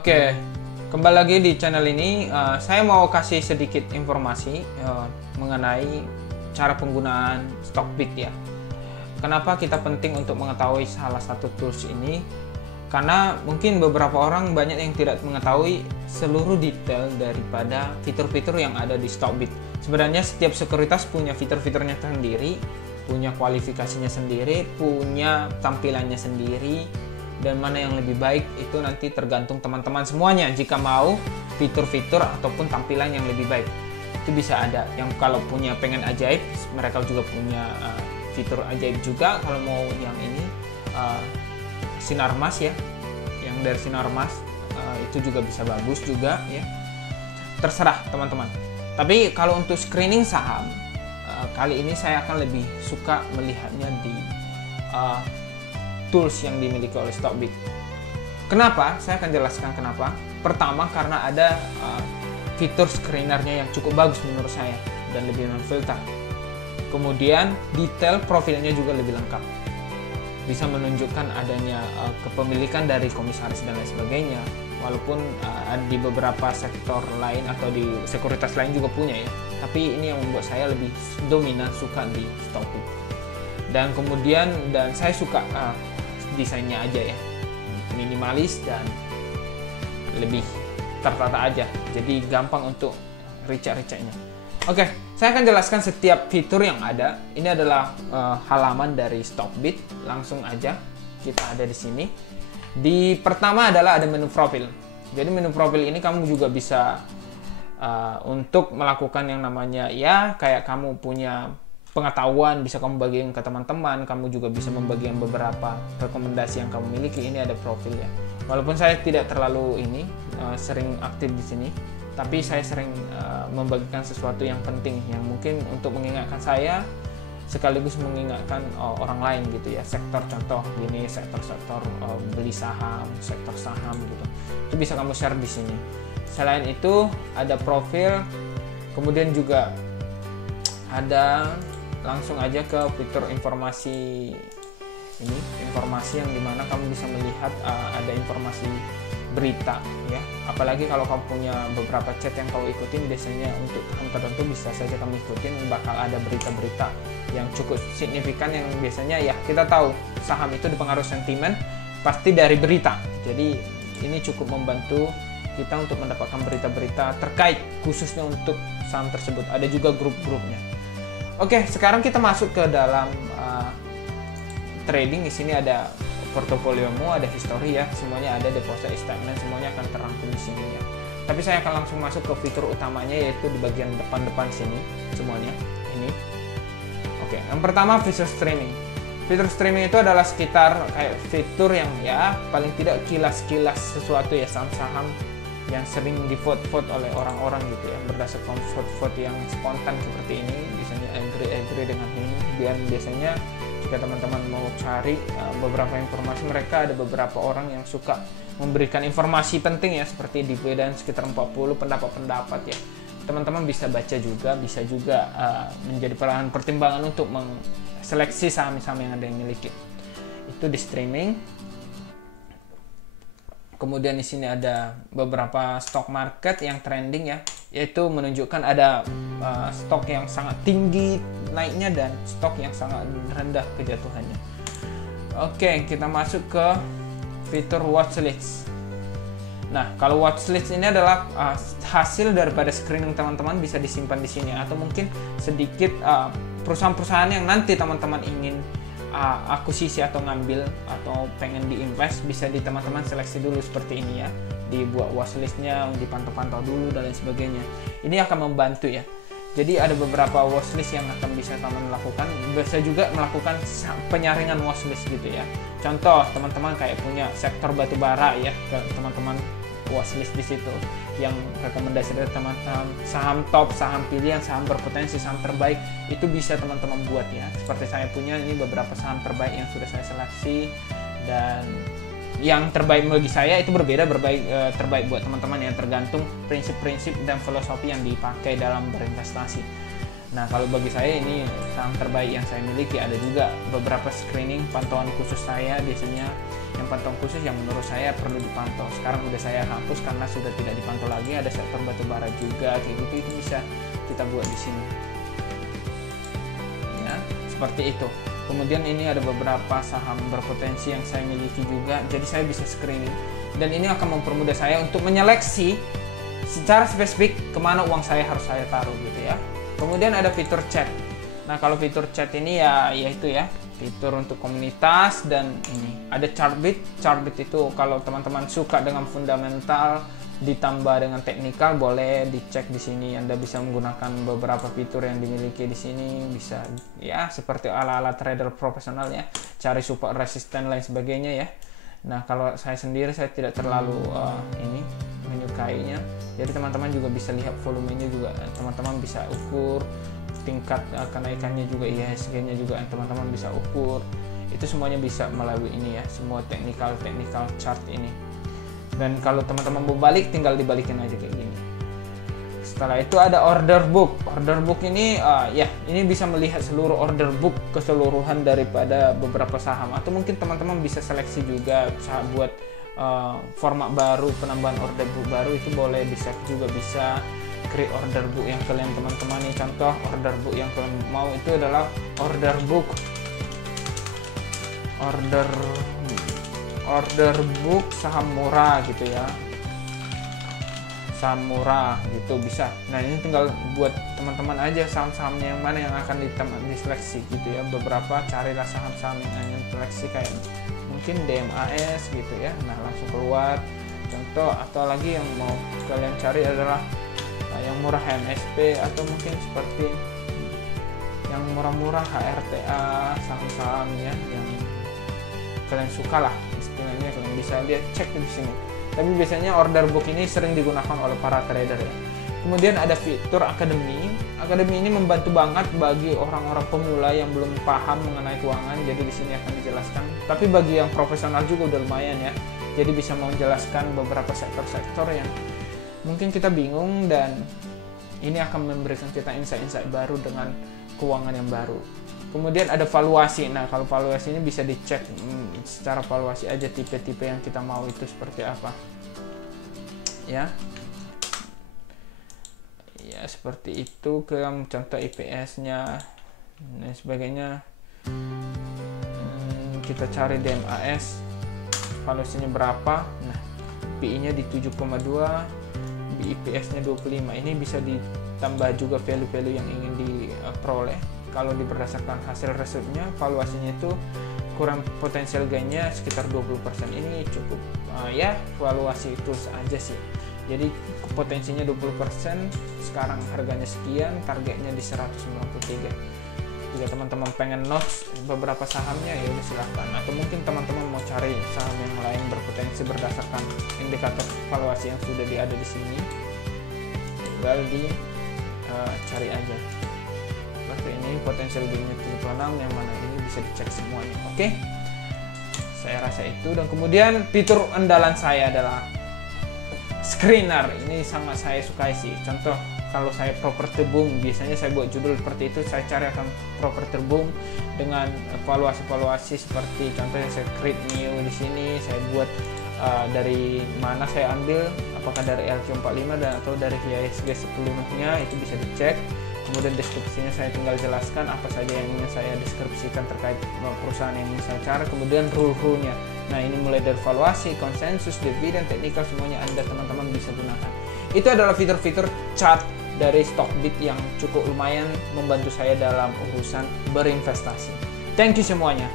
Oke, kembali lagi di channel ini. Saya mau kasih sedikit informasi mengenai cara penggunaan Stockbit ya. Kenapa kita penting untuk mengetahui salah satu tools ini? Karena mungkin beberapa orang banyak yang tidak mengetahui seluruh detail daripada fitur-fitur yang ada di Stockbit. Sebenarnya setiap sekuritas punya fitur-fiturnya sendiri, punya kualifikasinya sendiri, punya tampilannya sendiri. Dan mana yang lebih baik itu nanti tergantung teman-teman semuanya. Jika mau fitur-fitur ataupun tampilan yang lebih baik, itu bisa ada. Yang kalau punya pengen ajaib, mereka juga punya fitur ajaib juga. Kalau mau yang ini sinar mas ya, yang dari sinar mas itu juga bisa bagus juga ya. Terserah teman-teman. Tapi kalau untuk screening saham, kali ini saya akan lebih suka melihatnya di tools yang dimiliki oleh Stockbit. Kenapa? Saya akan jelaskan kenapa. Pertama, karena ada fitur screenernya yang cukup bagus menurut saya dan lebih non-filter. Kemudian detail profilnya juga lebih lengkap. Bisa menunjukkan adanya kepemilikan dari komisaris dan lain sebagainya. Walaupun di beberapa sektor lain atau di sekuritas lain juga punya ya. Tapi ini yang membuat saya lebih dominan suka di Stockbit. Dan kemudian saya suka desainnya aja ya, minimalis dan lebih tertata aja, jadi gampang untuk rica-ricanya. Oke, saya akan jelaskan setiap fitur yang ada. Ini adalah halaman dari Stockbit. Langsung aja kita ada di sini. Di pertama adalah ada menu profil. Jadi menu profil ini kamu juga bisa untuk melakukan yang namanya ya kayak kamu punya pengetahuan, bisa kamu bagikan ke teman-teman, kamu juga bisa membagikan beberapa rekomendasi yang kamu miliki. Ini ada profil ya. Walaupun saya tidak terlalu sering aktif di sini, tapi saya sering membagikan sesuatu yang penting yang mungkin untuk mengingatkan saya sekaligus mengingatkan orang lain gitu ya. Sektor contoh gini, sektor-sektor beli saham, sektor saham gitu. Itu bisa kamu share di sini. Selain itu ada profil, kemudian juga ada langsung aja ke fitur informasi ini, informasi yang dimana kamu bisa melihat ada informasi berita ya. Apalagi kalau kamu punya beberapa chat yang kamu ikutin, biasanya untuk saham tertentu bisa saja kamu ikutin, bakal ada berita-berita yang cukup signifikan yang biasanya ya kita tahu saham itu dipengaruhi sentimen pasti dari berita. Jadi ini cukup membantu kita untuk mendapatkan berita-berita terkait khususnya untuk saham tersebut. Ada juga grup-grupnya. Oke, sekarang kita masuk ke dalam trading. Di sini ada portofoliomu, ada history ya, semuanya ada, deposit statement, semuanya akan terangkum di sini ya. Tapi saya akan langsung masuk ke fitur utamanya, yaitu di bagian depan-depan sini semuanya. Ini. Oke, yang pertama fitur streaming. Fitur streaming itu adalah sekitar kayak fitur yang ya paling tidak kilas-kilas sesuatu ya, saham-saham yang sering di-vote oleh orang-orang gitu ya, berdasarkan vote yang spontan seperti ini. Biasanya agree dengan ini. Dan biasanya jika teman-teman mau cari beberapa informasi, mereka ada beberapa orang yang suka memberikan informasi penting ya, seperti dividen sekitar 40, pendapat-pendapat ya. Teman-teman bisa baca juga, bisa juga menjadi bahan pertimbangan untuk seleksi saham-saham yang ada yang miliki. Itu di streaming. Kemudian di sini ada beberapa stock market yang trending ya, yaitu menunjukkan ada stok yang sangat tinggi naiknya dan stok yang sangat rendah kejatuhannya. Oke, kita masuk ke fitur watchlist. Nah, kalau watchlist ini adalah hasil daripada screening teman-teman, bisa disimpan di sini, atau mungkin sedikit perusahaan-perusahaan yang nanti teman-teman ingin akuisisi atau ngambil atau pengen diinvest, bisa di teman-teman seleksi dulu seperti ini ya, dibuat watchlistnya, dipantau-pantau dulu dan lain sebagainya. Ini akan membantu ya. Jadi ada beberapa watchlist yang akan bisa teman lakukan. Bisa juga melakukan penyaringan watchlist gitu ya. Contoh teman-teman kayak punya sektor batubara ya, teman-teman watchlist di situ yang rekomendasi dari teman-teman, saham top, saham pilihan, saham berpotensi, saham terbaik, itu bisa teman-teman buat ya. Seperti saya punya ini beberapa saham terbaik yang sudah saya seleksi, dan yang terbaik bagi saya itu berbeda terbaik buat teman-teman yang tergantung prinsip-prinsip dan filosofi yang dipakai dalam berinvestasi. Nah, kalau bagi saya ini saham terbaik yang saya miliki. Ada juga beberapa screening pantauan khusus saya, biasanya yang pantauan khusus yang menurut saya perlu dipantau. Sekarang udah saya hapus karena sudah tidak dipantau lagi. Ada sektor batubara juga kayak gitu, itu bisa kita buat di sini. Ya, seperti itu. Kemudian ini ada beberapa saham berpotensi yang saya miliki juga, jadi saya bisa screening. Dan ini akan mempermudah saya untuk menyeleksi secara spesifik kemana uang saya harus saya taruh gitu ya. Kemudian ada fitur chat. Nah, kalau fitur chat ini ya itu ya, fitur untuk komunitas. Dan ini ada Chartbit. Chartbit itu kalau teman-teman suka dengan fundamental ditambah dengan teknikal, boleh dicek di sini. Anda bisa menggunakan beberapa fitur yang dimiliki di sini, bisa ya seperti ala-ala trader profesional ya, cari support, resisten, lain sebagainya ya. Nah, kalau saya sendiri saya tidak terlalu ini menyukainya. Jadi teman-teman juga bisa lihat volumenya juga, teman-teman bisa ukur tingkat kenaikannya juga, IHSG-nya juga teman-teman bisa ukur. Itu semuanya bisa melalui ini ya, semua technical chart ini. Dan kalau teman-teman mau balik, tinggal dibalikin aja kayak gini. Setelah itu ada order book. Order book ini ya, ini bisa melihat seluruh order book keseluruhan daripada beberapa saham, atau mungkin teman-teman bisa seleksi juga buat format baru, penambahan order book baru, itu boleh, bisa create order book yang kalian teman-teman nih. Contoh order book yang kalian mau itu adalah order book saham murah gitu ya, saham murah gitu bisa. Nah, ini tinggal buat teman-teman aja saham-sahamnya yang mana yang akan diseleksi gitu ya. Beberapa carilah saham-saham yang ingin seleksi kayak mungkin DMAS gitu ya. Nah, langsung keluar contoh. Atau lagi yang mau kalian cari adalah yang murah MSP, atau mungkin seperti yang murah-murah HRTA, saham-saham ya yang kalian suka lah istilahnya, kalian bisa lihat, cek di sini. Tapi biasanya order book ini sering digunakan oleh para trader ya. Kemudian ada fitur akademi. Akademi ini membantu banget bagi orang-orang pemula yang belum paham mengenai keuangan. Jadi di sini akan dijelaskan. Tapi bagi yang profesional juga udah lumayan ya. Jadi bisa menjelaskan beberapa sektor-sektor yang mungkin kita bingung, dan ini akan memberikan kita insight-insight baru dengan keuangan yang baru. Kemudian ada valuasi. Nah, kalau valuasi ini bisa dicek secara valuasi aja tipe-tipe yang kita mau itu seperti apa. Ya. Ya, seperti itu. Ke contoh IPS-nya dan sebagainya. Kita cari DMAS. Valuasinya berapa? Nah, PI-nya di 7,2, IPS-nya 25. Ini bisa ditambah juga value-value yang ingin diperoleh. Kalau berdasarkan hasil risetnya, valuasinya itu kurang potensial gainnya sekitar 20%. Ini cukup ya, valuasi itu aja sih. Jadi potensinya 20%, sekarang harganya sekian, targetnya di 193. Jika teman-teman pengen notes beberapa sahamnya, ya udah silahkan. Atau mungkin teman-teman mau cari saham yang lain berpotensi berdasarkan indikator valuasi yang sudah ada di sini, tinggal cari aja. Seperti ini, potensial gainnya 76, yang mana ini bisa dicek semuanya. Oke, saya rasa itu. Dan kemudian fitur andalan saya adalah screener. Ini sangat saya sukai sih. Contoh, kalau saya property boom, biasanya saya buat judul seperti itu. Saya cari akan property boom dengan valuasi seperti contohnya saya create new di sini. Saya buat dari mana saya ambil, apakah dari LQ45 atau dari IHSG sebelumnya, itu bisa dicek. Kemudian deskripsinya saya tinggal jelaskan apa saja yang ingin saya deskripsikan terkait perusahaan yang ingin saya cari. Kemudian rule-nya. Nah, ini mulai dari valuasi, konsensus, dividen, teknikal, semuanya Anda teman-teman bisa gunakan. Itu adalah fitur-fitur chart dari Stockbit yang cukup lumayan membantu saya dalam urusan berinvestasi. Thank you semuanya.